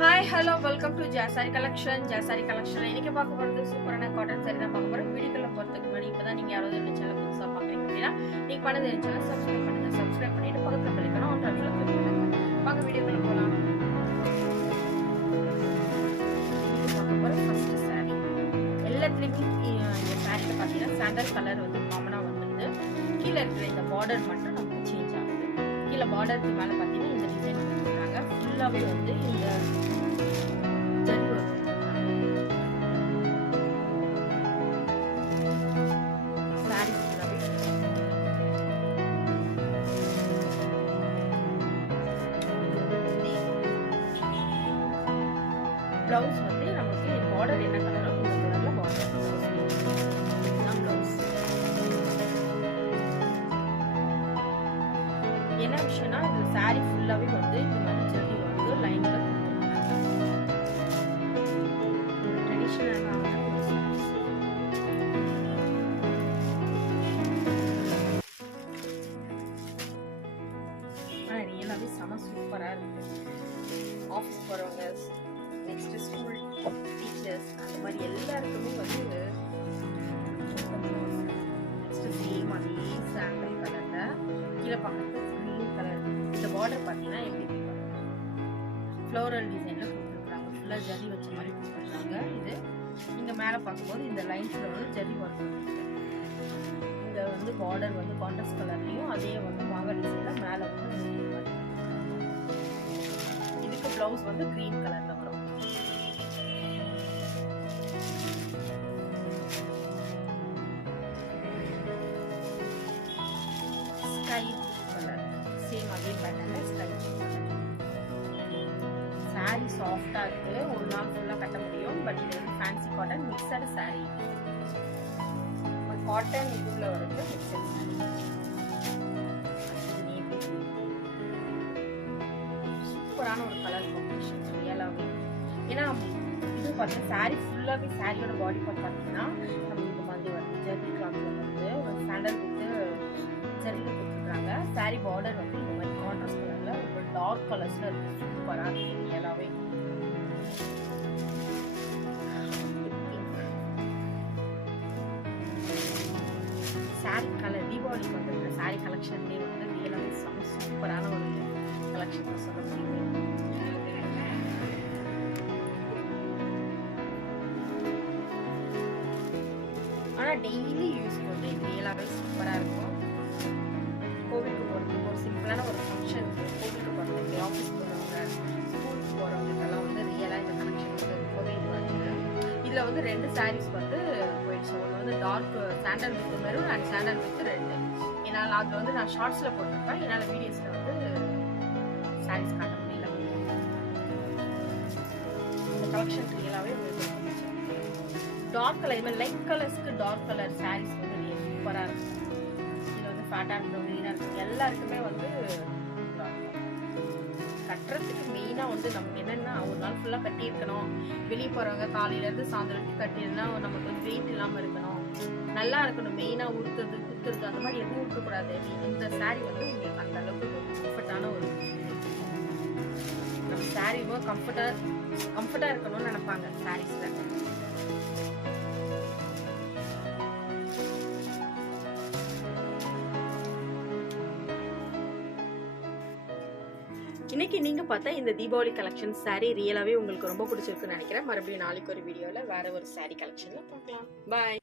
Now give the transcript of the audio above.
Hi hello welcome to Jasari collection. Jasari collection இன்னைக்கு பார்க்க போகிறது சூப்பரான காட்டன் சாரி தான் பார்க்க போகிறோம். வீடியோக்குள்ள போகிறதுக்கு முன்னாடி இப்போ தான் நீங்கள் யாராவது என்ன சேனல் புதுசாக பார்க்குறீங்க அப்படின்னா நீங்கள் பண்ணது என்ன சேனல் சப்ஸ்கிரைப் பண்ணுங்கள். சப்ஸ்கிரைப் பண்ணிட்டு பக்கத்தில் பண்ணிக்கணும் ஆன் டாப்பில் கிளிக் பண்ணுங்கள். வாங்க வீடியோக்குள்ள போகலாம். பார்க்க போகிற ஃபர்ஸ்ட் சாரி எல்லாத்துலேயுமே இந்த சாரியில் பார்த்தீங்கன்னா சாண்டல் கலர் வந்து காமனாக வந்துடுது. கீழே இருக்கிற இந்த பார்டர் மட்டும் நமக்கு சேஞ்ச் ஆகுது. கீழே பார்டருக்கு மேலே பார்த்தீங்கன்னா இந்த டிசைன் கொடுத்துருக்காங்க. ஃபுல்லாகவே வந்து இந்த பிளவுஸ் வந்து நமக்கு பார்டர் என்ன கலரோ இந்த கலர்ல பார்டர் இதுதான் பிளவுஸ். என்ன விஷயம்னா இந்த சாரி ஃபுல்லாவே வந்து இந்த மாதிரி ஜெரி வந்து லைன்ல ட்ரெடிஷனலான ரியலாவே செம சூப்பரா இருக்கு. ஆஃபீஸ் போறவங்க, நெக்ஸ்ட் ஸ்கூல் டீச்சர்ஸ் அந்த மாதிரி எல்லாருக்குமே வந்து நெக்ஸ்ட் சேம் அதே சாண்டல் கலர்ல கீழே பார்க்கறது கிரீன் கலர். இந்த பார்டர் பார்த்தீங்கன்னா எப்படி ஃப்ளோரல் டிசைன்ல கொடுத்துருக்காங்க. ஃபுல்லாக ஜரி வச்ச மாதிரி கொடுத்துருக்காங்க. இது இங்கே மேலே பார்க்கும்போது இந்த லைன்ஸ்ல வந்து ஜரி ஒர்க் இருக்கு. இந்த வந்து பார்டர் வந்து கான்ட்ராஸ்ட் கலர்லையும் அதே வந்து வாங்க டிசைன்ல மேலே வந்து இதுக்கு பிளவுஸ் வந்து கிரீன் கலர்ல வரும். ஸ்கை கலர் சேம் அதே பேட்டர்ல ஸ்கை கலர். சாரி சாஃப்டா இருக்கு, ஒரு நாள் ஃபுல்லா கட்ட முடியும். பட் இது வந்து fancy cotton mixed sorry. Cotton இதுல வருது மிக்சடு சாரி. சூப்பரான ஒரு கலர் காம்பினேஷன் ரியலாவே. ஏன்னா இது பார்த்தீங்கன்னா சாரி ஃபுல்லாவே சாரியோட பாடி பார்ட் பார்த்தீங்கன்னா நம்ம இந்த மாதிரி வருது. ஜெரி கிளாத்ல வந்து ஒரு சாண்டல் வித்து ஜெரியில் கொடுத்துருக்காங்க. சாரி பார்டர் வந்து இந்த மாதிரி கான்ட்ராஸ்ட் கலர்ல ஒரு டார்க் கலர்ஸ்ல இருக்கு. சூப்பராக இருக்கு ரியலாவே. சாரி கலர் தீபாவளிக்கு வந்து சாரி கலெக்ஷன்லேயே வந்து ரியலாவே செம சூப்பரான ஒரு கலெக்ஷன் சொல்ல முடியும். ஆனால் டெய்லி யூஸ் வந்து இது ரியலாகவே சூப்பராக இருக்கும். கோவிலுக்கு போகிறதுக்கு ஒரு சிம்பிளான ஒரு ஃபங்க்ஷனுக்கு, கோவிலுக்கு போகிறதுக்கு, ஆஃபீஸ் போகிறவங்க, ஸ்கூலுக்கு போகிறவங்களுக்கெல்லாம் வந்து ரியலாக இந்த கலெக்ஷன் வந்து ரொம்பவே வருது. இதில் வந்து 2 சாரீஸ் வந்து போயிடுச்சு. ஒன்று வந்து dark sandal with maroon and sandal with red. என்னால் அதில் வந்து நான் ஷார்ட்ஸில் போட்டிருப்பேன். என்னால் வீடியோஸில் வந்து சாரீஸ் காட்ட முடியல. இந்த கலெக்ஷன் ரியலாகவே டார்க் கலர், இதுமாதிரி லைட் கலர்ஸ்க்கு டார்க் கலர் சாரீஸ் வந்து சூப்பராக இருக்கும். இதில் வந்து ஃபேட்டாக இருக்கணும், மெயினாக இருக்கும், எல்லாருக்குமே வந்து கட்டுறதுக்கு மெயினாக வந்து நமக்கு என்னென்னா ஒரு நாள் ஃபுல்லாக கட்டியிருக்கணும். வெளியே போகிறவங்க காலையிலேருந்து சாயந்தரத்துக்கு கட்டியிருந்தா நமக்கு வந்து வெயிட் இல்லாமல் இருக்கணும், நல்லா இருக்கணும். மெயினாக உடுத்துறது குத்துறது அந்த மாதிரி எதுவும் இருக்கக்கூடாது. இந்த சாரீ வந்து உங்களுக்கு அந்த அளவுக்கு கம்ஃபர்டான ஒரு நம்ம சாரீ ரொம்ப கம்ஃபர்ட்டாக இருக்கணும்னு நினைப்பாங்க சாரீஸில். இன்னைக்கு நீங்க பார்த்தா இந்த தீபாவளி கலெக்ஷன் சாரி ரியலாவே உங்களுக்கு ரொம்ப பிடிச்சிருக்குன்னு நினைக்கிறேன். மறுபடியும் நாளைக்கு ஒரு வீடியோல வேற ஒரு சாரி கலெக்ஷன்ல பார்க்கலாம். பாய்.